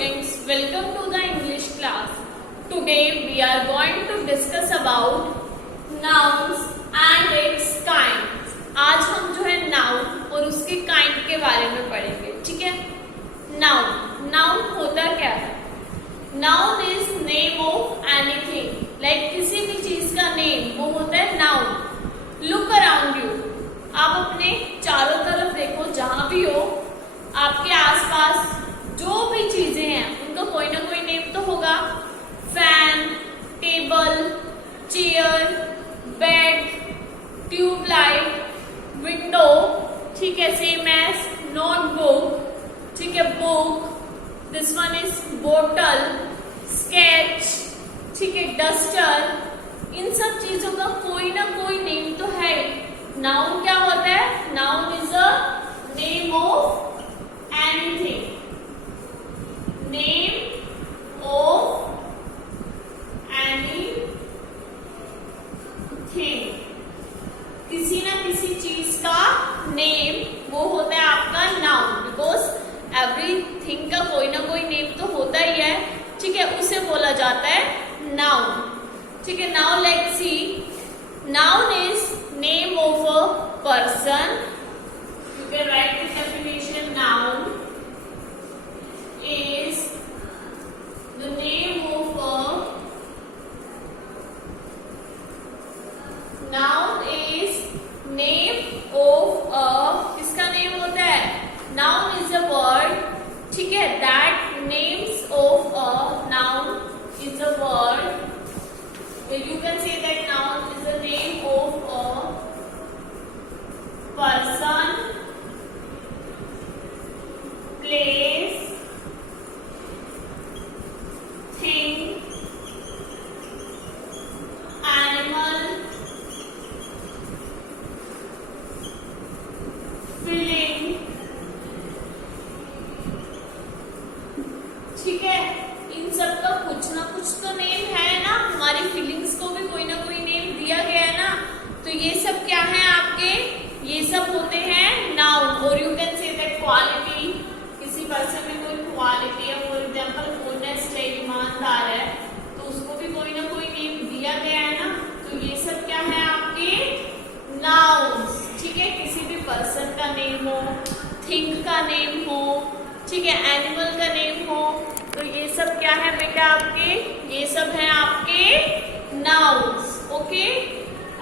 students, welcome to the English class. Today we are going to discuss about nouns and its kinds. आज हम जो है noun और उसके kind के बारे में पढ़ेंगे, ठीक है? Noun होता क्या है? Noun is name of anything. Like किसी भी चीज का name वो होता है noun. Look around you. आप अपने चारों तरफ देखो, जहां भी हो आपके आसपास जो भी चीजें हैं उनका कोई ना कोई नेम तो होगा. Fan, table, chair, bed, tubelight, window, ठीक है, सेम एज नोटबुक, ठीक है, बुक, दिस वन इज बोतल, स्केच, ठीक है, डस्टर. इन सब चीजों का कोई ना कोई नेम तो है. नाउन क्या होता है? Noun is a name of anything. Name of anything. किसी ना किसी चीज का नेम वो होता है आपका नाउन. बिकॉज एवरीथिंग का कोई ना कोई नेम तो होता ही है, ठीक है, उसे बोला जाता है नाउन. ठीक है, now let's C. Noun is name of a person. You can write the definition. Noun is the name of a किसका नेम होता है? Noun is a word, ठीक है, that names of a noun is a word. You can say that noun is the name of a person, place, thing, animal, feeling, ठीक है. इन सब का कुछ ना कुछ तो नेम है ना. हमारी फीलिंग्स को भी कोई ना कोई नेम दिया गया है ना. तो ये सब क्या है आपके? ये सब होते हैं नाउन. और you can say that quality, किसी पर्सन में कोई क्वालिटी है, फॉर एग्जाम्पल ऑनेस्ट है, ईमानदार है, तो उसको भी कोई ना कोई नेम दिया गया है ना. तो ये सब क्या है आपके? नाउन्स. ठीक है, किसी भी पर्सन का नेम हो, थिंग का नेम हो, ठीक है, एनिमल का नेम हो, तो ये सब क्या है बेटा आपके? ये सब है आपके nouns. Okay,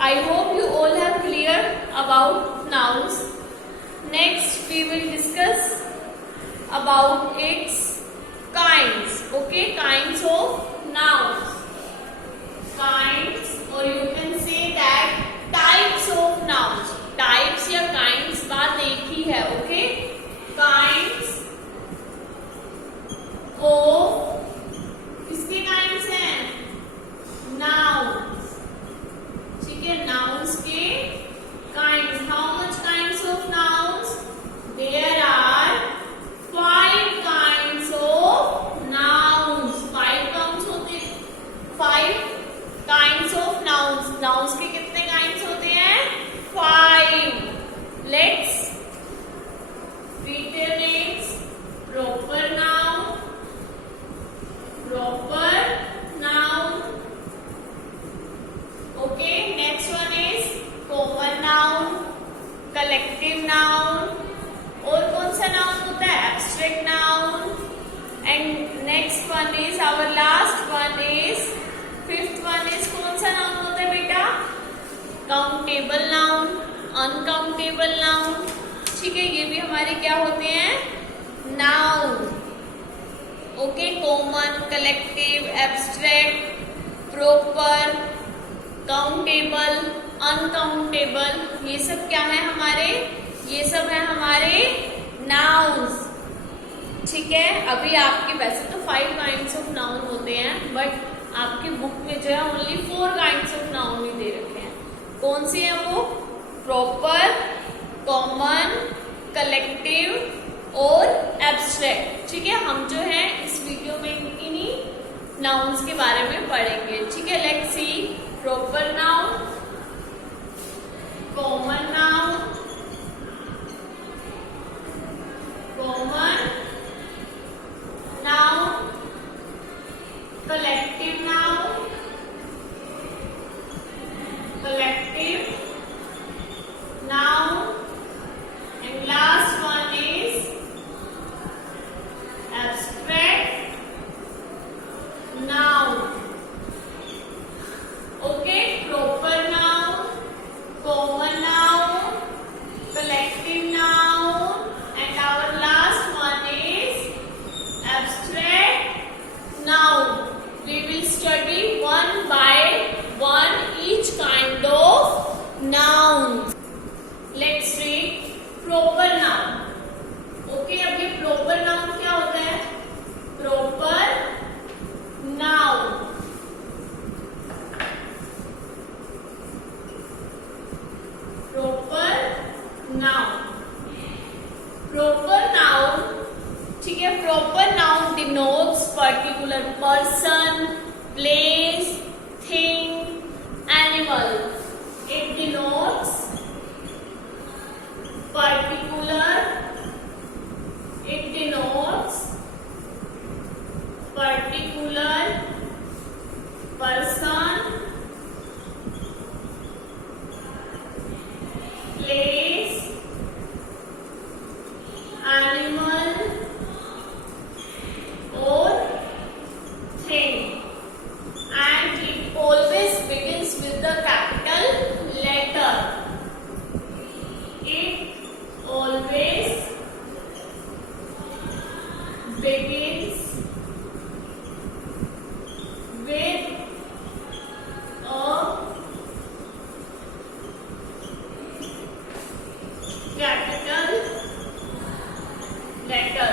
I hope you all have clear about nouns. Next we will discuss about its kinds. Okay, kinds of nouns. Kinds, or you can say that types of nouns. Types या kinds बात एक ही है. Okay, kinds of, किसके kinds हैं? Nouns. ठीक है, nouns के kinds. How much kinds of nouns? There are 5 kinds of nouns. 5 counts होते हैं. 5 kinds of nouns. Nouns के कितने kinds होते हैं? 5. Let's read their names. Proper noun, proper noun. Okay, next one is common noun, collective noun. और कौन सा noun होता है? Abstract noun. And next one is our last one is, fifth one is कौन सा noun होता है बेटा? Countable noun, uncountable noun. ठीक है, ये भी हमारे क्या होते हैं? Noun. Okay, common, collective, abstract, proper, countable, uncountable, ये सब क्या है हमारे? ये सब है हमारे नाउन्स. ठीक है, अभी आपके वैसे तो 5 काइंड्स ऑफ नाउन होते हैं, बट आपकी बुक में जो है ओनली 4 काइंड्स ऑफ नाउन ही दे रखे हैं. कौन से हैं वो? प्रॉपर, कॉमन, कलेक्टिव और एब्स्ट्रैक्ट. ठीक है, हम जो है इस वीडियो में इन्हीं नाउन्स के बारे में पढ़ेंगे. ठीक है, let's see. Proper noun, common noun, common noun, proper noun denotes particular person, place, thing, animal. It denotes particular person, place, animal or thing, and it always begins with the capital letter. It always begins with a capital letter.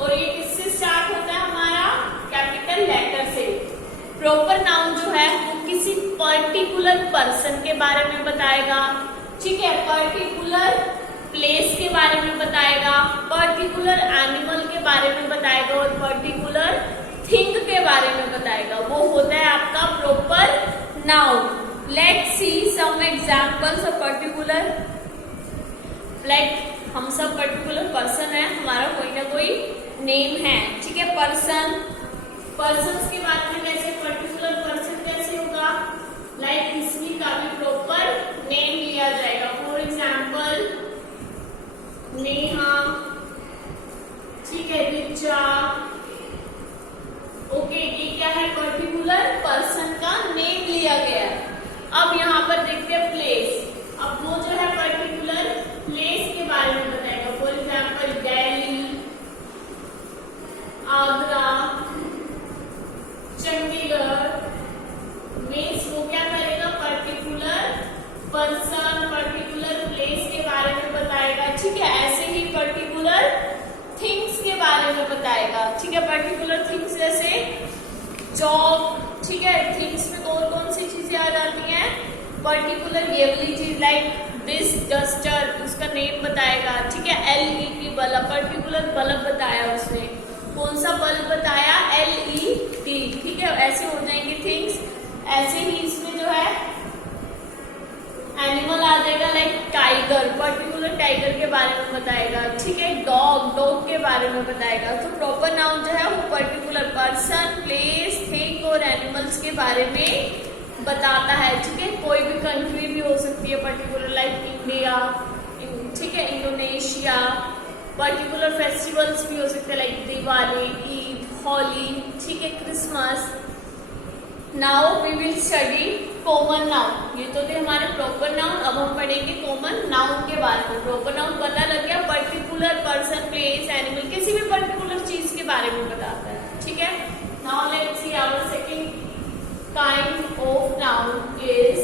और ये किससे start होता है? हमारा capital letter से. Proper noun जो है वो किसी पर्टिकुलर पर्सन के बारे में बताएगा, ठीक है, पर्टिकुलर प्लेस के बारे में बताएगा, पर्टिकुलर एनिमल के बारे में बताएगा और पर्टिकुलर थिंग के बारे में बताएगा. वो होता है आपका proper noun. Let's see some examples of particular. Like हम सब पर्टिकुलर पर्सन है, हमारा कोई ना कोई नेम है, ठीक है. पर्सन्स के बारे में कैसे, पर्टिकुलर पर्सन कैसे होगा? लाइक किसी का भी प्रॉपर नेम लिया जाएगा. फॉर एग्जाम्पल नेहा, ठीक है, रिचा. ओके, ये क्या है? पर्टिकुलर पर्सन का नेम लिया गया. अब यहाँ पर देखते हैं प्लेस. अब वो जो है पर्टिकुलर प्लेस के बारे में बताएगा. For example Delhi, Agra, Chandigarh. Means वो क्या करेगा? पर्टिकुलर पर्सन, पर्टिकुलर प्लेस के बारे में बताएगा, ठीक है. ऐसे ही पर्टिकुलर थिंग्स के बारे में बताएगा, ठीक है. पर्टिकुलर थिंग्स जैसे जॉब, ठीक है. थिंग्स में कौन कौन सी चीजें आ जाती हैं? पर्टिकुलर ये वाली चीज, लाइक दिस डस्टर, उसका नेम बताएगा, ठीक है. LED बल्ब, पर्टिकुलर बल्ब बताया उसने. कौन सा बल्ब बताया? LED, ठीक है. ऐसे हो जाएंगे थिंग्स. ऐसे ही इसमें जो है एनिमल आ जाएगा, लाइक टाइगर, पर्टिकुलर टाइगर के बारे में बताएगा, ठीक है. डॉग के बारे में बताएगा. तो प्रॉपर नाउन जो है वो पर्टिकुलर पर्सन, प्लेस, थिंग और एनिमल्स के बारे में बताता है, ठीक है. कोई भी कंट्री भी हो सकती है पर्टिकुलर, लाइक इंडिया, ठीक है, इंडोनेशिया. पर्टिकुलर फेस्टिवल्स भी हो सकते हैं, लाइक दिवाली, ईद, होली, ठीक है, Christmas. Now we will study common noun. ये तो थे हमारे प्रॉपर नाउन. अब हम पढ़ेंगे कॉमन नाउन के बारे में. प्रॉपर नाउन पता लग गया, पर्टिकुलर पर्सन, प्लेस, एनिमल, किसी भी पर्टिकुलर चीज के बारे में बताता है, ठीक है. Now let's see our second kind of noun is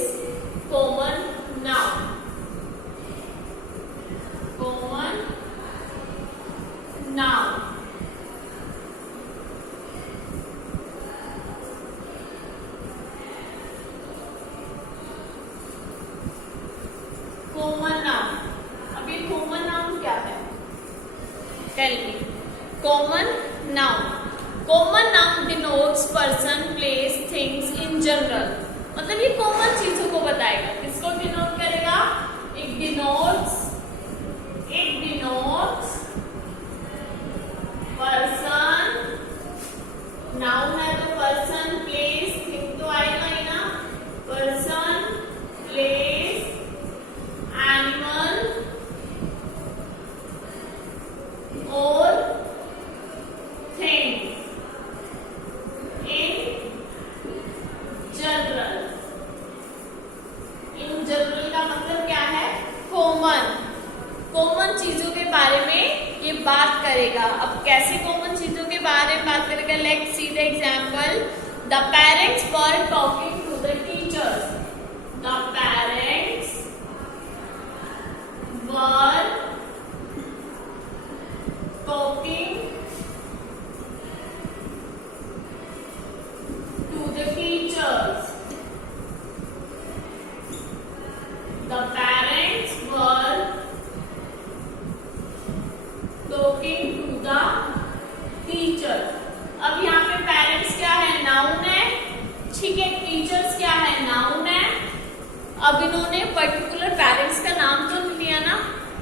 common noun. Common noun. Common noun. अब ये common noun क्या है? Tell me. Common noun. Common noun denotes person, place, things in general. मतलब ये कॉमन चीजों को बताएगा. किसको डिनोट करेगा? It denotes person. नाउन है तो पर्सन, प्लेस, थिंग तो आएगा ही ना. पर्सन, प्लेस, एनिमल और थिंग इन जनरल का मतलब क्या है? कॉमन चीजों के बारे में ये बात करेगा. अब कैसे कॉमन चीजों के बारे में बात करेगा? Let's see the example. The parents were talking to the teachers. The parents were talking to the teachers. The parents were talking to the teachers. ठीक है, टीचर्स क्या है, नाउन है। अब इन्होंने पर्टिकुलर पेरेंट्स का नाम तो नहीं लिया ना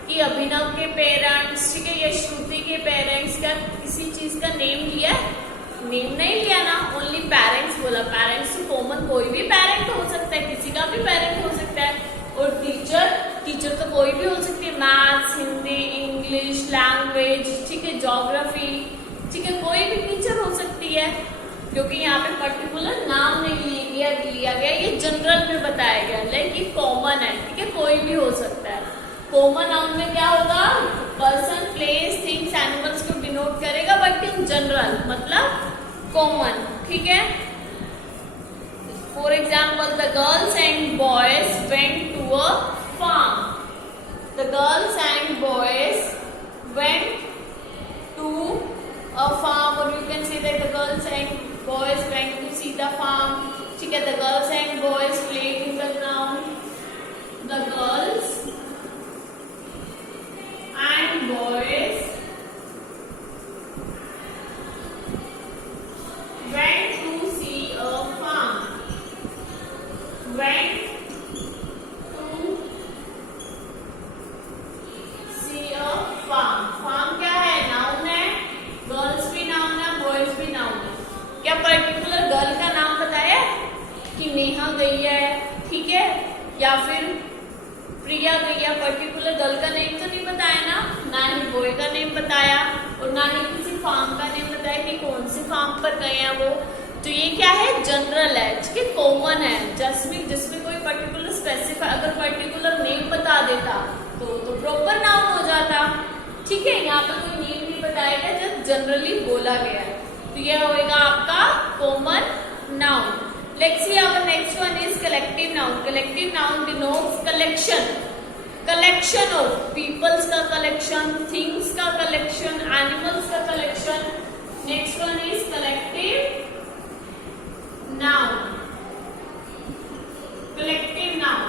कि अभिनव के पेरेंट्स, ठीक है, या श्रुति के पेरेंट्स का किसी चीज का नेम लिया, नेम नहीं लिया ना, ओनली पेरेंट्स बोला। पेरेंट्स तो कॉमन कोई भी पेरेंट हो सकता है, किसी का भी पेरेंट हो सकता है। और टीचर तो कोई भी हो सकती है, मैथ्स, हिंदी, इंग्लिश, लैंग्वेज, ठीक है, ज्योग्राफी, ठीक है, कोई भी टीचर हो सकती है, क्योंकि यहाँ पे पर्टिकुलर नाम नहीं लिया गया, ये जनरल में बताया गया, लाइक ये कॉमन है, ठीक है, कोई भी हो सकता है। कॉमन नाउन में क्या होगा, पर्सन, प्लेस, थिंग्स, एनिमल्स को डिनोट करेगा, बट इन जनरल मतलब कॉमन, ठीक है। For example, the girls and boys went to a farm. The girls and boys went to a farm, or you can say that the girls and boys went to see the farm, ठीक है। the girls and boys played in the ground, the girls and boys went to see a farm, went to see a farm। farm क्या है, noun है, girls भी noun है, boys भी noun है। क्या पर्टिकुलर गर्ल का नाम बताया कि नेहा गई है, ठीक है, या फिर प्रिया गई है, पर्टिकुलर गर्ल का नेम तो नहीं बताया ना ही बॉय का नेम बताया, और ना ही किसी फार्म का नेम बताया कि कौन से फार्म पर गए हैं वो। तो ये क्या है, जनरल है, ठीक है, कॉमन है। जिसमें कोई पर्टिकुलर स्पेसिफाई, अगर पर्टिकुलर नेम बता देता तो प्रॉपर नाउन हो जाता, ठीक है। यहाँ पे कोई नेम नहीं बताया गया, जब जनरली बोला गया है, तो यह होगा आपका common noun. Let's see our next one is collective noun. Collective noun denotes collection of peoples का कलेक्शन, थिंग्स का कलेक्शन, एनिमल्स का collection. Next one is collective noun. Collective noun,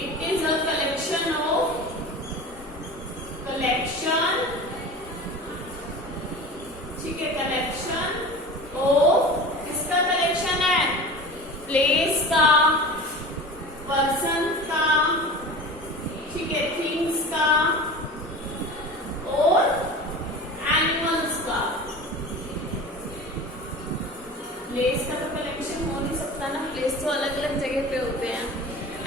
it is a collection of ठीक है, collection of, किसका collection है, place का, person का, ठीक है, थिंग्स का और एनिमल्स का। प्लेस का तो कलेक्शन हो नहीं सकता ना, प्लेस तो अलग अलग जगह पे होते हैं।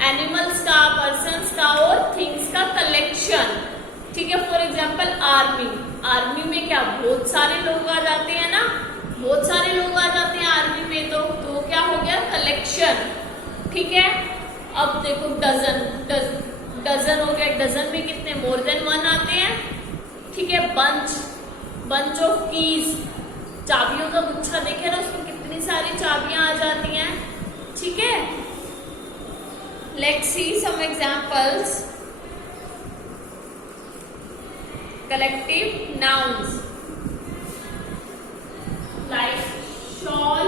एनिमल्स का, पर्सन्स का और थिंग्स का कलेक्शन, ठीक है। फॉर एग्जाम्पल आर्मी में क्या बहुत सारे लोग आ जाते हैं ना, बहुत सारे लोग आ जाते हैं आर्मी में, तो क्या हो गया, कलेक्शन, ठीक है। अब देखो डजन हो गया, डजन में कितने, मोर देन वन आते हैं, ठीक है। बंच ऑफ कीज, चाबियों का गुच्छा देखे ना, उसमें कितनी सारी चाबियां आ जाती हैं, ठीक है। Let's see some examples. Collective nouns like shawl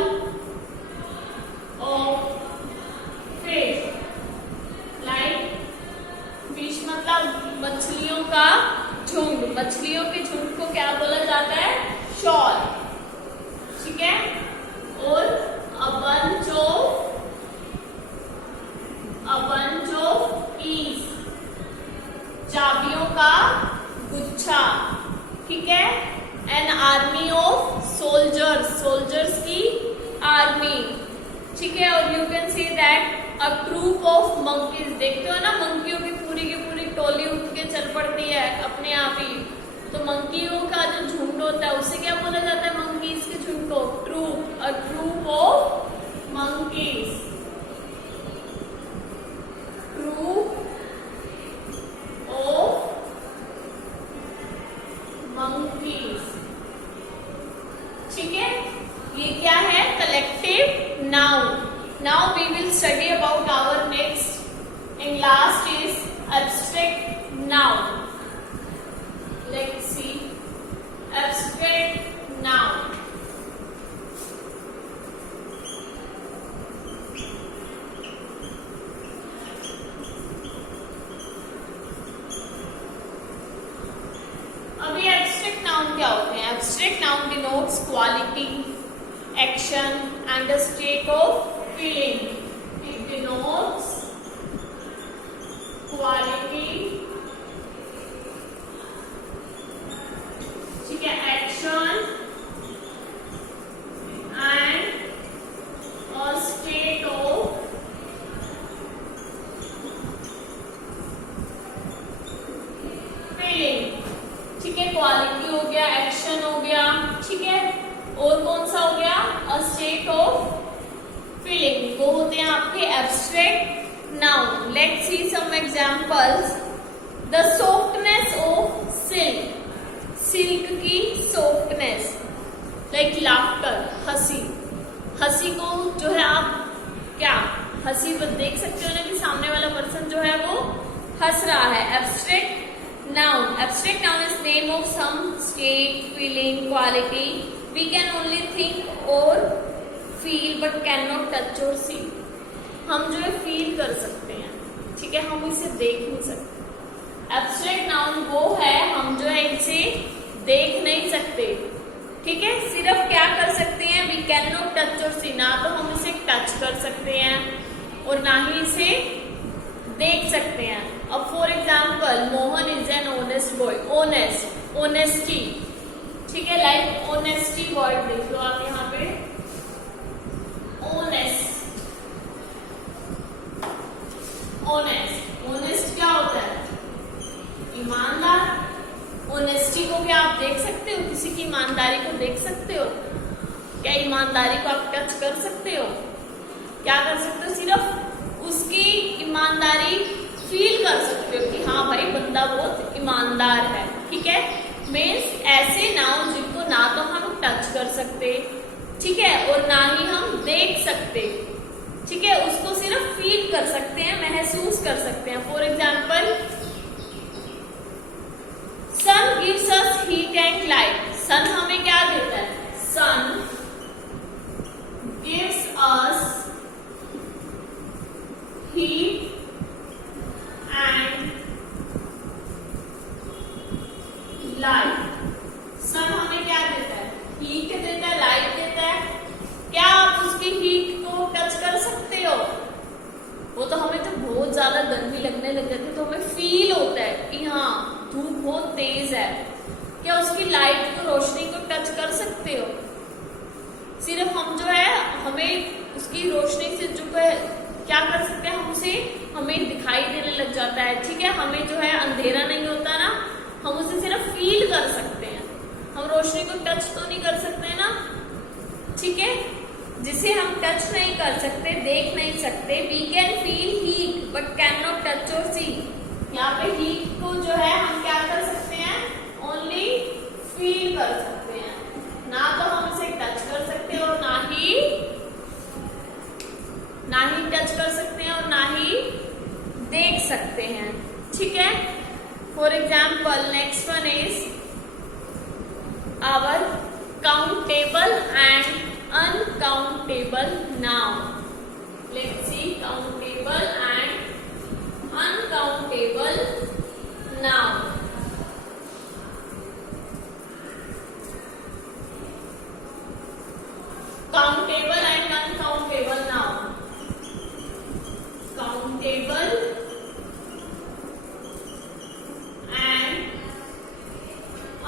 of fish. Like fish मतलब मछलियों का झुंड, मछलियों के झुंड को क्या बोला जाता है, शॉल, ठीक है। और a bunch of keys, चाबियों का गुच्छा, ठीक है। An army of soldiers की आर्मी, ठीक है। और you can see that a troop of monkeys, देखते हो ना मंकियों की पूरी टोली उठ के चल पड़ती है अपने आप ही, तो मंकियों का जो झुंड होता है उसे क्या बोला जाता है, मंकीज के झुंड को troop, a troop of monkeys, troop of monkeys, ठीक है। ये क्या है, collective noun. Now we will study about our next and last is abstract noun. Let's see abstract noun. अभी एब्स्ट्रैक्ट नाउन क्या होते हैं, abstract noun denotes quality, action and the state of feeling. It denotes quality, ठीक है, action and a state of feeling, ठीक है, quality हो गया, एक्शन हो गया, ठीक है, और कौन सा हो गया, अ स्टेट ऑफ फीलिंग। वो होते हैं आपके abstract noun. Let's see some examples. The softness of silk, silk की सॉफ्टनेस, लाइक लाफ्टर, हंसी, हंसी को जो है आप क्या हंसी को देख सकते हो ना कि सामने वाला पर्सन जो है वो हंस रहा है। Abstract noun, abstract noun is name of some state, feeling, quality we can only think or feel but cannot touch or see। हम जो है फील कर सकते हैं, ठीक है, हम इसे देख नहीं सकते। abstract noun वो है हम जो है इसे देख नहीं सकते, ठीक है, सिर्फ क्या कर सकते हैं, we cannot touch or see, ना तो हम इसे टच कर सकते हैं और ना ही इसे देख सकते हैं। अब for example, Mohan is an honest boy, honest, honesty, ठीक है, लाइक ऑनेस्टी वर्ड देख लो आप यहाँ पे, ऑनेस्ट, ऑनेस्ट, ऑनेस्ट क्या होता है, ईमानदार। ऑनेस्टी को क्या आप देख सकते हो, किसी की ईमानदारी को देख सकते हो क्या, ईमानदारी को आप टच कर सकते हो, क्या कर सकते हो, सिर्फ उसकी ईमानदारी फील कर सकते हो कि हाँ भाई बंदा बहुत ईमानदार है, ठीक है। मीन्स ऐसे नाउन जिनको ना तो हम टच कर सकते, ठीक है, और ना ही हम देख सकते, ठीक है, उसको सिर्फ फील कर सकते हैं, महसूस कर सकते हैं। For example, sun gives us heat and light, sun हमें क्या देता है, sun gives us heat and light। Sun हमें क्या देता है, हीट देता है, लाइट देता है। क्या आप उसकी हीट को टच कर सकते हो, वो तो हमें जब बहुत ज्यादा गर्मी लगने लग जाती है तो हमें फील होता है कि हाँ धूप बहुत तेज है। क्या उसकी लाइट को, रोशनी को टच कर सकते हो, सिर्फ हम जो है हमें उसकी रोशनी से जो है क्या कर सकते हैं, हम उसे, हमें दिखाई देने लग जाता है, ठीक है, हमें जो है अंधेरा नहीं होता ना, हम उसे सिर्फ फील कर सकते हैं, हम रोशनी को टच तो नहीं कर सकते ना, ठीक है। जिसे हम टच नहीं कर सकते, देख नहीं सकते, we can feel heat but can not touch और सी। यहाँ पे हीट को जो है हम क्या कर सकते हैं, ओनली फील कर सकते हैं, ना तो हम इसे टच कर सकते और ना ही टच कर सकते हैं और ना ही देख सकते हैं, ठीक है। For example, next one is our countable and uncountable noun. Let's see countable and uncountable noun. Countable and uncountable noun. Countable and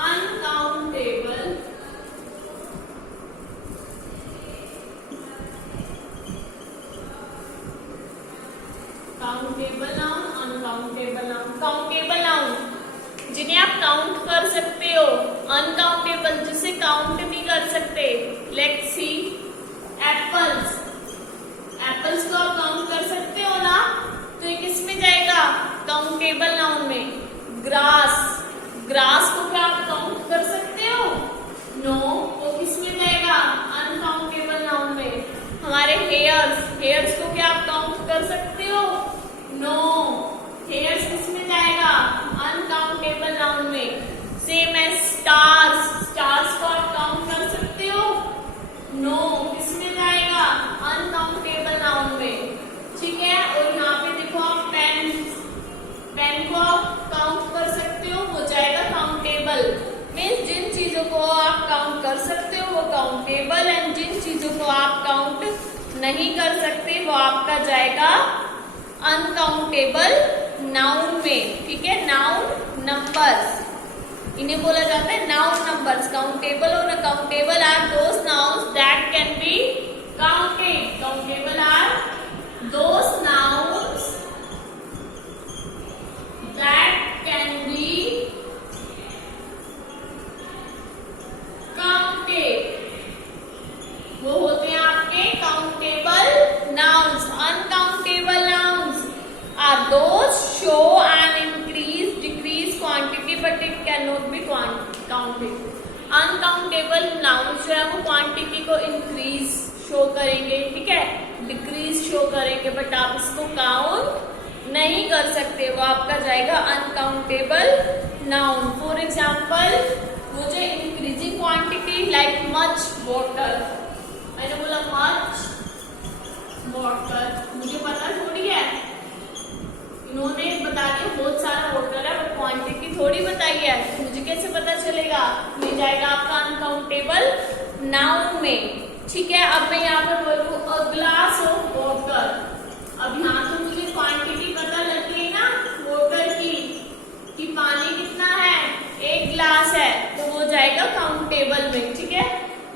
uncountable countable noun, uncountable noun. Countable noun जिन्हें आप काउंट कर सकते हो, अनकाउंटेबल जिसे count नहीं कर सकते। Let's see apples, apples को आप काउंट कर सकते हो ना, तो ये किस में जाएगा, काउंटेबल नाउन में। ग्रास, ग्रास को क्या आप काउंट कर सकते हो, नो, वो किस में जाएगा, अनकाउंटेबल नाउन में। हमारे हेयर्स, हेयर्स को क्या आप काउंट कर सकते हो, नो, हेयर्स किस में जाएगा, अनकाउंटेबल नाउन में। सेम एज स्टार्स, स्टार्स को आप काउंट कर सकते हो, नो, किस में जाएगा, अनकाउंटेबल नाउन में, ठीक है। और यहाँ पे देखो आप पेन, पेन को आप काउंट कर सकते हो, हो जाएगा काउंटेबल। मीन्स जिन चीजों को आप काउंट कर सकते हो वो काउंटेबल एंड जिन चीजों को आप काउंट नहीं कर सकते वो आपका जाएगा अनकाउंटेबल नाउन में, ठीक है। नाउन नंबर्स इन्हें बोला जाता है नाउन नंबर्स। काउंटेबल और uncountable are those nouns that can be counted. Countable are those nouns that can be counted. वो होते हैं आपके countable nouns. Uncountable nouns are those show an increase decrease quantity but it can not be counted. Uncountable nouns जो है वो quantity को increase show करेंगे, ठीक है, डिक्रीज शो करेंगे, बट आप इसको काउंट नहीं कर सकते, वो आपका जाएगा अनकाउंटेबल नाउन। फॉर एग्जाम्पल वो जो increasing quantity like much water, मैंने बोला मच वाटर, मुझे पता थोड़ी है, इन्होंने बता दिया बहुत सारा वाटर है बट क्वांटिटी थोड़ी बताई है, तो मुझे कैसे पता चलेगा? मिल जाएगा आपका अनकाउंटेबल नाउन में, ठीक है। अब मैं यहाँ पर बोलूँ अ ग्लास ऑफ वाटर। अब यहाँ तो मुझे क्वांटिटी पता लग गई ना वाटर की, कि पानी कितना है, 1 ग्लास है, तो वो जाएगा काउंटेबल में, ठीक है।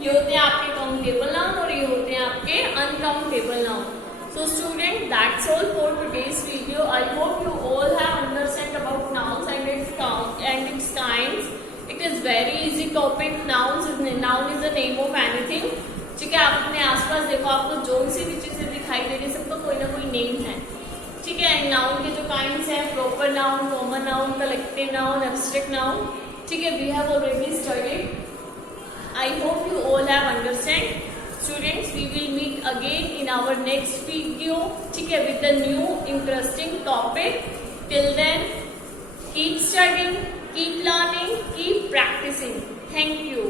ये होते हैं आपके काउंटेबल नाउन और ये होते हैं आपके uncountable noun. So student, that's all for today's video. I hope you all have understand about nouns and its kinds. It is very easy topic. Noun is the name of anything. ठीक है, आप अपने आसपास देखो, आपको जो सी भी चीजें दिखाई दे रही है सबका कोई ना कोई नेम है, ठीक है। नाउन के जो काइंड्स हैं, proper noun, common noun, collective noun, abstract noun, ठीक है, we have already studied. I hope you all have understand. Students, we will meet again in our next video, ठीक है, with a new interesting topic. Till then, keep studying, keep learning, keep practicing. Thank you.